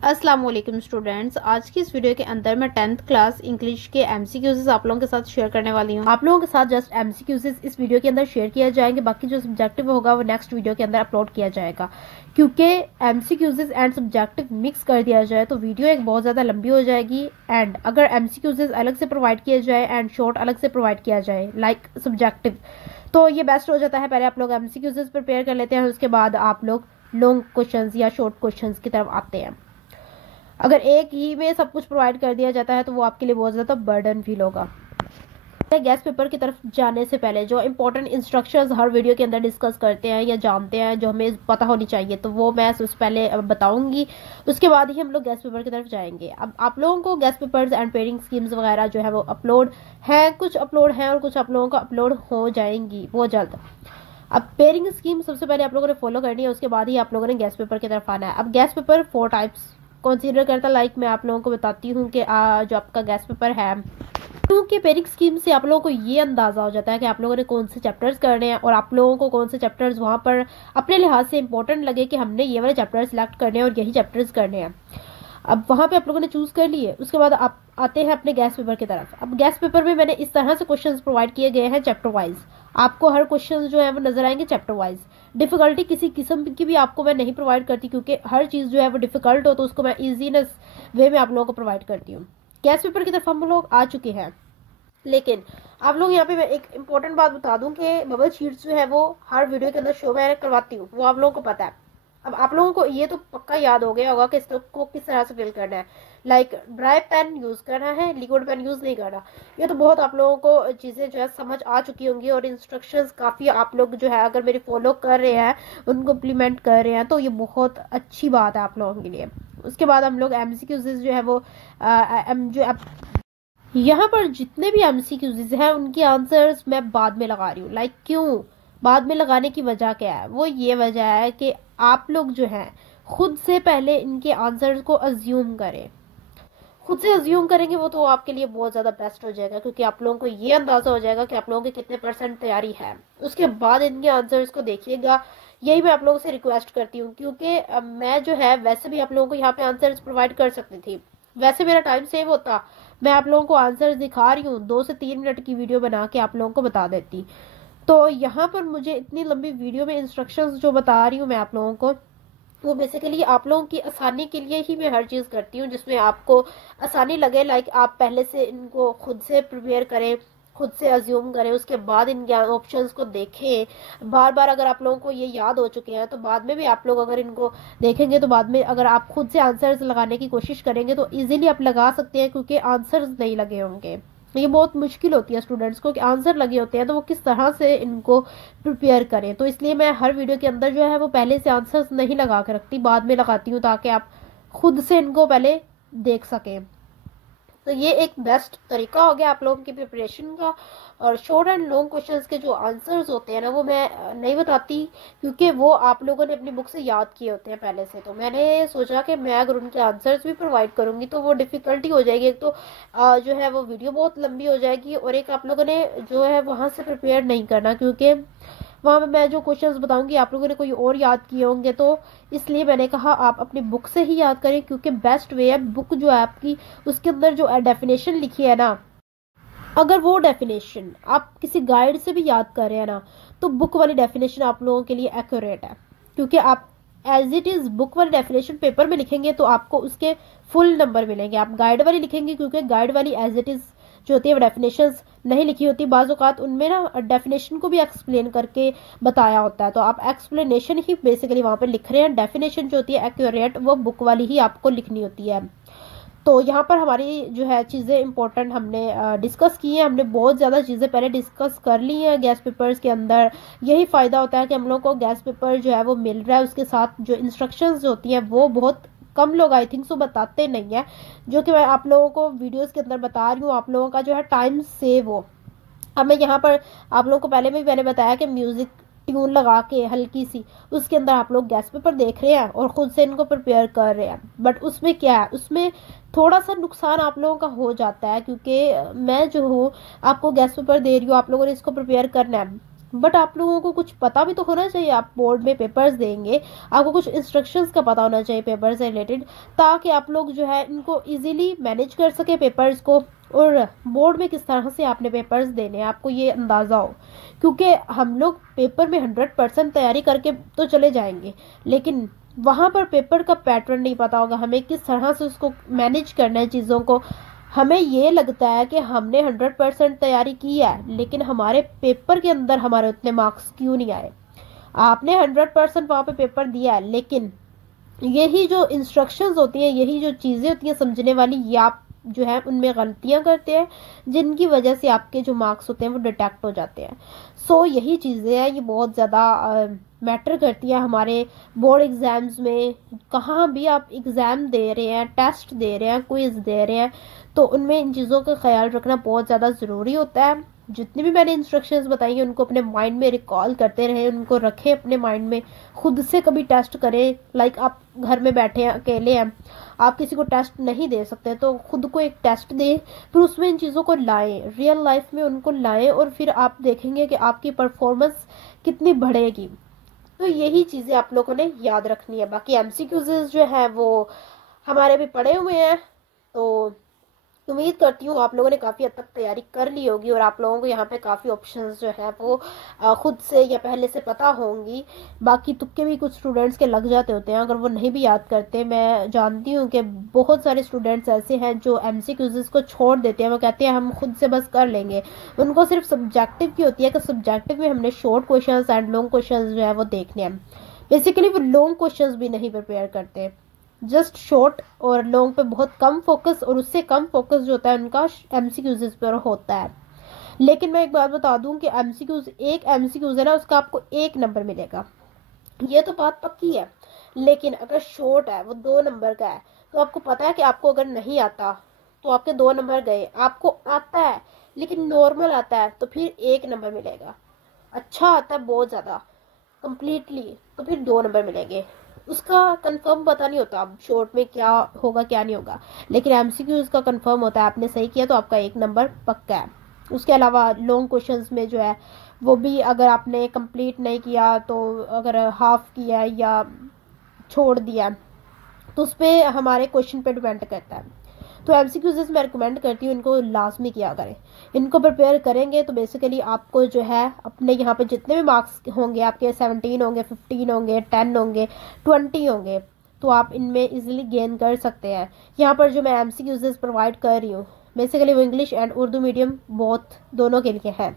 अस्सलाम वालेकुम स्टूडेंट्स। आज की इस वीडियो के अंदर मैं 10th क्लास इंग्लिश के एमसीक्यूज आप लोगों के साथ शेयर करने वाली हूँ। आप लोगों के साथ जस्ट एमसीक्यूज इस वीडियो के अंदर शेयर किया जाएंगे, बाकी जो सब्जेक्टिव होगा वो नेक्स्ट वीडियो के अंदर अपलोड किया जाएगा। क्योंकि एमसीक्यूज एंड सब्जेक्टिव मिक्स कर दिया जाए तो वीडियो एक बहुत ज़्यादा लंबी हो जाएगी, एंड अगर एमसीक्यूज अलग से प्रोवाइड किया जाए एंड शॉर्ट अलग से प्रोवाइड किया जाए लाइक सब्जेक्टिव, तो ये बेस्ट हो जाता है। पहले आप लोग एमसीक्यूज प्रिपेयर कर लेते हैं, उसके बाद आप लोग लॉन्ग क्वेश्चंस या शॉर्ट क्वेश्चंस की तरफ आते हैं। अगर एक ही में सब कुछ प्रोवाइड कर दिया जाता है तो वो आपके लिए बहुत ज़्यादा बर्डन फील होगा। गैस पेपर की तरफ जाने से पहले जो इंपॉर्टेंट इंस्ट्रक्शंस हर वीडियो के अंदर डिस्कस करते हैं या जानते हैं, जो हमें पता होनी चाहिए, तो वो मैं उससे पहले बताऊंगी। उसके बाद ही हम लोग गैस पेपर की तरफ जाएंगे। अब आप लोगों को gas papers and pairing schemes वगैरह जो है वो अपलोड है, कुछ अपलोड है और कुछ आप लोगों को अपलोड हो जाएंगी बहुत जल्द। अब पेयरिंग स्कीम सबसे पहले आप लोगों ने फॉलो करनी है, उसके बाद ही आप लोगों ने गैस पेपर की तरफ आना है। अब गैस पेपर 4 टाइप्स कंसीडर करता, लाइक मैं आप लोगों को बताती हूँ कि जो आपका गैस पेपर है, क्योंकि पेयरिंग स्कीम से आप लोगों को ये अंदाजा हो जाता है कि आप लोगों ने कौन से चैप्टर्स करने हैं और आप लोगों को कौन से चैप्टर्स वहाँ पर अपने लिहाज से इंपॉर्टेंट लगे कि हमने ये वाले चैप्टर सिलेक्ट करने हैं और यही चैप्टर्स करने हैं। अब वहाँ पे आप लोगों ने चूज कर लिए, उसके बाद आप आते हैं अपने गैस पेपर की तरफ। अब गैस पेपर में मैंने इस तरह से क्वेश्चंस प्रोवाइड किए गए हैं चैप्टर वाइज। आपको हर क्वेश्चन जो है वो नजर आएंगे चैप्टर वाइज। डिफिकल्टी किसी किस्म की भी आपको मैं नहीं प्रोवाइड करती, क्योंकि हर चीज़ जो है वो डिफिकल्ट हो तो उसको मैं ईजीनेस वे में आप लोगों को प्रोवाइड करती हूँ। गैस पेपर की तरफ हम लोग आ चुके हैं, लेकिन आप लोग यहाँ पे मैं एक इम्पोर्टेंट बात बता दूं कि बबल शीट्स जो है वो हर वीडियो के अंदर शो मैं करवाती हूँ, वो आप लोगों को पता है। अब आप लोगों को ये तो पक्का याद हो गया होगा कि इसको किस तरह से फिल करना है। लाइक ड्राई पेन यूज करना है, लिक्विड पेन यूज नहीं करना। ये तो बहुत आप लोगों को चीजें जो है समझ आ चुकी होंगी, और इंस्ट्रक्शंस काफी आप लोग जो है अगर मेरी फॉलो कर रहे हैं, उनको इम्प्लीमेंट कर रहे हैं, तो ये बहुत अच्छी बात है आप लोगों के लिए। उसके बाद हम लोग एमसीक्यूज जो है वो यहाँ पर जितने भी एमसीक्यूज हैं उनके आंसर्स मैं बाद में लगा रही हूँ। लाइक क्यों बाद में लगाने की वजह क्या है? वो ये वजह है कि आप लोग जो हैं खुद से पहले इनके आंसर्स को अज्यूम करें। खुद से अज्यूम करेंगे वो तो आपके लिए बहुत ज़्यादा बेस्ट हो जाएगा, क्योंकि आप लोगों को ये अंदाज़ा हो जाएगा कि आप लोगों की कितने परसेंट तैयारी है। उसके बाद इनके आंसर्स को देखिएगा। यही मैं आप लोगों से रिक्वेस्ट करती हूँ, क्योंकि मैं जो है वैसे भी आप लोगों को यहाँ पे आंसर्स प्रोवाइड कर सकती थी, वैसे मेरा टाइम सेव होता। मैं आप लोगों को आंसर्स दिखा रही हूँ, 2 से 3 मिनट की वीडियो बना के आप लोगों को बता देती। तो यहाँ पर मुझे इतनी लंबी वीडियो में इंस्ट्रक्शंस जो बता रही हूँ मैं आप लोगों को, वो बेसिकली आप लोगों की आसानी के लिए ही मैं हर चीज़ करती हूँ जिसमें आपको आसानी लगे। लाइक आप पहले से इनको खुद से प्रिपेयर करें, खुद से अज्यूम करें, उसके बाद इन ऑप्शंस को देखें बार बार। अगर आप लोगों को ये याद हो चुके हैं तो बाद में भी आप लोग अगर इनको देखेंगे तो बाद में अगर आप खुद से आंसर्स लगाने की कोशिश करेंगे तो इजीली आप लगा सकते हैं, क्योंकि आंसर्स नहीं लगे होंगे। ये बहुत मुश्किल होती है स्टूडेंट्स को कि आंसर लगे होते हैं तो वो किस तरह से इनको प्रिपेयर करें। तो इसलिए मैं हर वीडियो के अंदर जो है वो पहले से आंसर्स नहीं लगा कर रखती, बाद में लगाती हूँ, ताकि आप खुद से इनको पहले देख सकें। तो ये एक बेस्ट तरीका हो गया आप लोगों की प्रिपरेशन का। और शॉर्ट एंड लॉन्ग क्वेश्चंस के जो आंसर्स होते हैं ना, वो मैं नहीं बताती, क्योंकि वो आप लोगों ने अपनी बुक से याद किए होते हैं पहले से। तो मैंने सोचा कि मैं अगर उनके आंसर्स भी प्रोवाइड करूंगी तो वो डिफ़िकल्टी हो जाएगी। एक तो जो है वो वीडियो बहुत लंबी हो जाएगी, और एक आप लोगों ने जो है वहाँ से प्रिपेयर नहीं करना, क्योंकि वहाँ पे मैं जो क्वेश्चंस बताऊंगी आप लोगों ने कोई और याद किए होंगे। तो इसलिए मैंने कहा आप अपनी बुक से ही याद करें, क्योंकि बेस्ट वे है बुक जो है आपकी, उसके अंदर जो डेफिनेशन लिखी है ना, अगर वो डेफिनेशन आप किसी गाइड से भी याद कर रहे हैं ना, तो बुक वाली डेफिनेशन आप लोगों के लिए एक्यूरेट है। क्योंकि आप एज इट इज़ बुक वाली डेफिनेशन पेपर में लिखेंगे तो आपको उसके फुल नंबर मिलेंगे। आप गाइड वाली लिखेंगे, क्योंकि गाइड वाली एज इट इज़ जो होती है वो डेफिनेशंस नहीं लिखी होती, बाज़ औक़ात उनमें ना डेफिनेशन को भी एक्सप्लेन करके बताया होता है। तो आप एक्सप्लेनेशन ही बेसिकली वहाँ पे लिख रहे हैं, डेफिनेशन जो होती है एक्यूरेट वो बुक वाली ही आपको लिखनी होती है। तो यहाँ पर हमारी जो है चीज़ें इंपॉर्टेंट हमने डिस्कस की हैं। हमने बहुत ज़्यादा चीज़ें पहले डिस्कस कर ली हैं गैस पेपर्स के अंदर। यही फ़ायदा होता है कि हम लोग को गैस पेपर जो है वो मिल रहा है, उसके साथ जो इंस्ट्रक्शंस होती हैं वो बहुत कम लोग आई थिंक सो बताते नहीं है, जो कि मैं आप लोगों को वीडियोस के अंदर बता रही हूँ। आप लोगों का जो है टाइम सेव हो। अब मैं यहाँ पर आप लोगों को पहले भी मैंने बताया कि म्यूज़िक ट्यून लगा के हल्की सी, उसके अंदर आप लोग गैस पेपर देख रहे हैं और ख़ुद से इनको प्रिपेयर कर रहे हैं। बट उसमें क्या है, उसमें थोड़ा सा नुकसान आप लोगों का हो जाता है, क्योंकि मैं जो हूँ आपको गैस पेपर दे रही हूँ, आप लोगों ने इसको प्रिपेयर करना है। बट आप लोगों को कुछ पता भी तो होना चाहिए। आप बोर्ड में पेपर्स देंगे, आपको कुछ इंस्ट्रक्शंस का पता होना चाहिए पेपर से रिलेटेड, ताकि आप लोग जो है इनको इजीली मैनेज कर सके पेपर्स को, और बोर्ड में किस तरह से आपने पेपर्स देने हैं आपको ये अंदाज़ा हो। क्योंकि हम लोग पेपर में 100% तैयारी करके तो चले जाएंगे, लेकिन वहाँ पर पेपर का पैटर्न नहीं पता होगा हमें, किस तरह से उसको मैनेज करना है चीज़ों को। हमें ये लगता है कि हमने 100% तैयारी की है, लेकिन हमारे पेपर के अंदर हमारे उतने मार्क्स क्यों नहीं आए। आपने 100% वहाँ पे पेपर दिया है, लेकिन यही जो इंस्ट्रक्शंस होती हैं, यही जो चीज़ें होती हैं समझने वाली, ये आप जो है उनमें गलतियां करते हैं, जिनकी वजह से आपके जो मार्क्स होते हैं वो डिटेक्ट हो जाते हैं। सो यही चीज़ें हैं, ये बहुत ज़्यादा मैटर करती है हमारे बोर्ड एग्ज़ाम्स में। कहाँ भी आप एग्ज़ाम दे रहे हैं, टेस्ट दे रहे हैं, क्विज दे रहे हैं, तो उनमें इन चीज़ों का ख्याल रखना बहुत ज़्यादा ज़रूरी होता है। जितनी भी मैंने इंस्ट्रक्शंस बताई हैं उनको अपने माइंड में रिकॉल करते रहें, उनको रखें अपने माइंड में, खुद से कभी टेस्ट करें। लाइक आप घर में बैठे हैं, अकेले हैं, आप किसी को टेस्ट नहीं दे सकते, तो खुद को एक टेस्ट दें, फिर उसमें इन चीज़ों को लाएं, रियल लाइफ में उनको लाएं, और फिर आप देखेंगे कि आपकी परफॉर्मेंस कितनी बढ़ेगी। तो यही चीज़ें आप लोगों ने याद रखनी है। बाकी एमसीक्यूज़ जो है वो हमारे भी पड़े हुए हैं, तो उम्मीद करती हूँ आप लोगों ने काफ़ी हद तक तैयारी कर ली होगी, और आप लोगों को यहाँ पे काफ़ी ऑप्शंस जो है वो खुद से या पहले से पता होंगी। बाकी तुक्के भी कुछ स्टूडेंट्स के लग जाते होते हैं, अगर वो नहीं भी याद करते। मैं जानती हूँ कि बहुत सारे स्टूडेंट्स ऐसे हैं जो एमसीक्यूज़ को छोड़ देते हैं, वो कहते हैं हम खुद से बस कर लेंगे। उनको सिर्फ सब्जेक्टिव की होती है कि सब्जेक्टिव में हमने short question and long question जो है वो देखने हैं। बेसिकली वो लॉन्ग क्वेश्चन भी नहीं प्रिपेयर करते, जस्ट शॉर्ट और लॉन्ग पे बहुत कम फोकस, और उससे कम फोकस जो होता है उनका एमसीक्यूज पर होता है। लेकिन मैं एक बात बता दूं कि एक एमसीक्यूज है ना, उसका आपको 1 नंबर मिलेगा, ये तो बात पक्की है। लेकिन अगर शॉर्ट है, वो 2 नंबर का है, तो आपको पता है कि आपको अगर नहीं आता तो आपके 2 नंबर गए। आपको आता है लेकिन नॉर्मल आता है तो फिर 1 नंबर मिलेगा। अच्छा आता है बहुत ज़्यादा कंप्लीटली, तो फिर 2 नंबर मिलेंगे। उसका कंफर्म पता नहीं होता अब शॉर्ट में क्या होगा क्या नहीं होगा, लेकिन एमसीक्यूज का कंफर्म होता है, आपने सही किया तो आपका 1 नंबर पक्का है। उसके अलावा लॉन्ग क्वेश्चंस में जो है वो भी अगर आपने कंप्लीट नहीं किया, तो अगर हाफ किया या छोड़ दिया, तो उस पर हमारे क्वेश्चन पे डिपेंड करता है। तो एमसीक्यूज मैं रिकमेंड करती हूँ इनको लाजमी किया करें। इनको प्रिपेयर करेंगे तो बेसिकली आपको जो है अपने यहाँ पे जितने भी मार्क्स होंगे, आपके 17 होंगे, 15 होंगे, 10 होंगे, 20 होंगे, तो आप इनमें इजीली गेन कर सकते हैं। यहाँ पर जो मैं एमसीक्यूज प्रोवाइड कर रही हूँ, बेसिकली वो English and Urdu medium both दोनों के लिए है।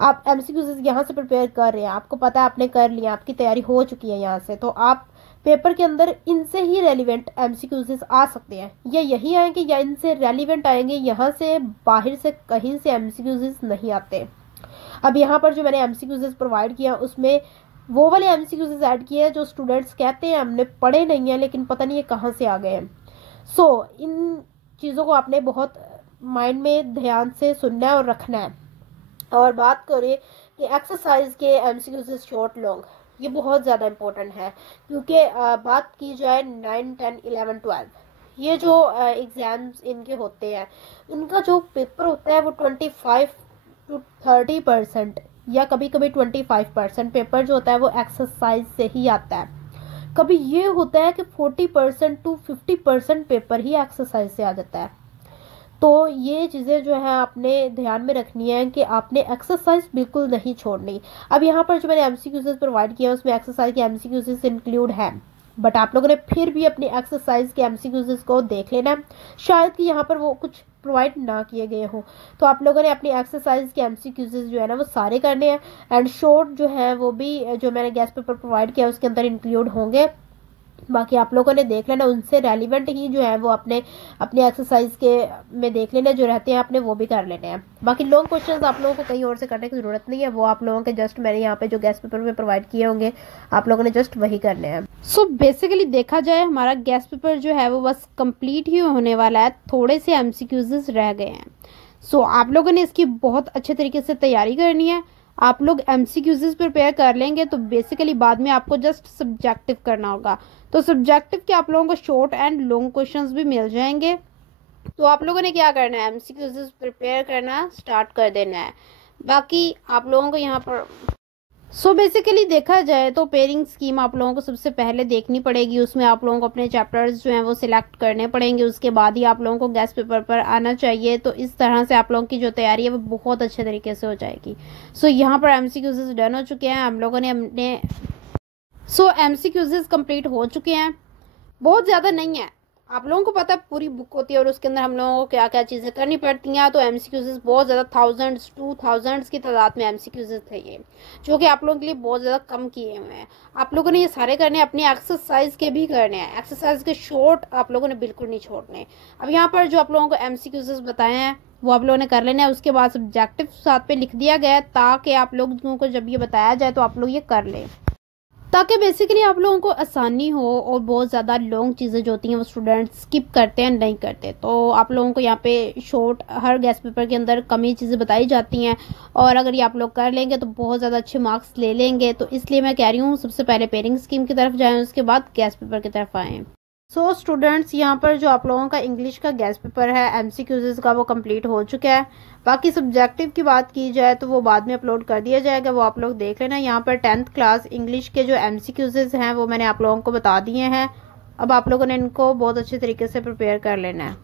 आप एमसीक्यूज यहाँ से प्रिपेयर कर रहे हैं, आपको पता है आपने कर लिया, आपकी तैयारी हो चुकी है यहाँ से, तो आप पेपर के अंदर इनसे ही रेलिवेंट एमसीक्यूज आ सकते हैं, या यही आएंगे या इनसे रेलिवेंट आएंगे। यहाँ से बाहर से कहीं से एमसीक्यूज नहीं आते। अब यहाँ पर जो मैंने एमसीक्यूज प्रोवाइड किया उसमें वो वाले एमसीक्यूज ऐड किए हैं जो स्टूडेंट्स कहते हैं हमने पढ़े नहीं है, लेकिन पता नहीं है कहाँ से आ गए हैं। सो इन चीज़ों को आपने बहुत माइंड में ध्यान से सुनना है और रखना है। और बात करें कि एक्सरसाइज के एमसीक्यूज शॉर्ट लॉन्ग, ये बहुत ज़्यादा इम्पोर्टेंट है, क्योंकि बात की जाए 9, 10, 11, 12, ये जो एग्ज़ाम्स इनके होते हैं, उनका जो पेपर होता है वो 25 to 30% या कभी कभी 25% पेपर जो होता है वो एक्सरसाइज से ही आता है। कभी ये होता है कि 40% to 50% पेपर ही एक्सरसाइज से आ जाता है। तो ये चीज़ें जो है आपने ध्यान में रखनी है कि आपने एक्सरसाइज बिल्कुल नहीं छोड़नी। अब यहाँ पर जो मैंने एमसीक्यूज प्रोवाइड किया उसमें एक्सरसाइज के एमसीक्यूज इंक्लूड है, बट आप लोगों ने फिर भी अपनी एक्सरसाइज के एमसीक्यूज को देख लेना है। शायद कि यहाँ पर वो कुछ प्रोवाइड ना किए गए हों, तो आप लोगों ने अपनी एक्सरसाइज के एमसीक्यूज जो है ना वो सारे करने हैं, एंड शॉर्ट जो है वो भी जो मैंने गेस्ट पेपर प्रोवाइड किया उसके अंदर इंक्लूड होंगे। बाकी आप लोगों ने देख लेना, उनसे रेलिवेंट ही जो है वो अपने अपने एक्सरसाइज के में देख लेना, जो रहते हैं आपने वो भी कर लेने हैं। बाकी लॉन्ग क्वेश्चंस आप लोगों को कहीं और से करने की ज़रूरत नहीं है, वो आप लोगों के जस्ट मैंने यहाँ पे जो गेस्ट पेपर में प्रोवाइड किए होंगे आप लोगों ने जस्ट वही करने हैं। सो बेसिकली देखा जाए हमारा गेस्ट पेपर जो है वो बस कंप्लीट ही होने वाला है, थोड़े से एमसीक्यूज रह गए हैं। सो आप लोगों ने इसकी बहुत अच्छे तरीके से तैयारी करनी है। आप लोग एमसीक्यूज प्रिपेयर कर लेंगे तो बेसिकली बाद में आपको जस्ट सब्जेक्टिव करना होगा, तो सब्जेक्टिव के आप लोगों को शॉर्ट एंड लॉन्ग क्वेश्चंस भी मिल जाएंगे। तो आप लोगों ने क्या करना है, एमसीक्यूज प्रिपेयर करना स्टार्ट कर देना है। बाकी आप लोगों को यहाँ पर बेसिकली देखा जाए तो पेयरिंग स्कीम आप लोगों को सबसे पहले देखनी पड़ेगी। उसमें आप लोगों को अपने चैप्टर्स जो हैं वो सिलेक्ट करने पड़ेंगे, उसके बाद ही आप लोगों को गेस्ट पेपर पर आना चाहिए। तो इस तरह से आप लोगों की जो तैयारी है वो बहुत अच्छे तरीके से हो जाएगी। यहाँ पर एमसीक्यूज़ डन हो चुके हैं, हम लोगों ने अपने एमसीक्यूज़ कंप्लीट हो चुके हैं। बहुत ज़्यादा नहीं है, आप लोगों को पता है पूरी बुक होती है और उसके अंदर हम लोगों को क्या क्या चीज़ें करनी पड़ती हैं। तो एमसीक्यूज़ बहुत ज़्यादा 1000s 2000s की तादाद में एमसीक्यूज़ थे ये, जो कि आप लोगों के लिए बहुत ज़्यादा कम किए हुए हैं। आप लोगों ने ये सारे करने हैं, अपनी एक्सरसाइज के भी करने हैं, एक्सरसाइज के शॉर्ट आप लोगों ने बिल्कुल नहीं छोड़ने। अब यहाँ पर जो आप लोगों को एमसीक्यूज़ बताए हैं वो आप लोगों ने कर लेना है। उसके बाद सब्जेक्टिव साथ पे लिख दिया गया है ताकि आप लोगों को जब ये बताया जाए तो आप लोग ये कर लें, ताकि बेसिकली आप लोगों को आसानी हो। और बहुत ज़्यादा लॉन्ग चीज़ें जो होती हैं वो स्टूडेंट्स स्किप करते हैं, नहीं करते। तो आप लोगों को यहाँ पे शॉर्ट हर गेस्ट पेपर के अंदर कम ही चीज़ें बताई जाती हैं, और अगर ये आप लोग कर लेंगे तो बहुत ज़्यादा अच्छे मार्क्स ले लेंगे। तो इसलिए मैं कह रही हूँ सबसे पहले पेयरिंग स्कीम की तरफ जाएँ, उसके बाद गेस्ट पेपर की तरफ आएँ। स्टूडेंट्स, यहाँ पर जो आप लोगों का इंग्लिश का गेस्ट पेपर है एमसीक्यूज़ का वो कंप्लीट हो चुका है। बाकी सब्जेक्टिव की बात की जाए तो वो बाद में अपलोड कर दिया जाएगा, वो आप लोग देख लेना। यहाँ पर 10th क्लास इंग्लिश के जो एमसीक्यूज़ हैं वो मैंने आप लोगों को बता दिए हैं। अब आप लोगों ने इनको बहुत अच्छे तरीके से प्रिपेयर कर लेना है।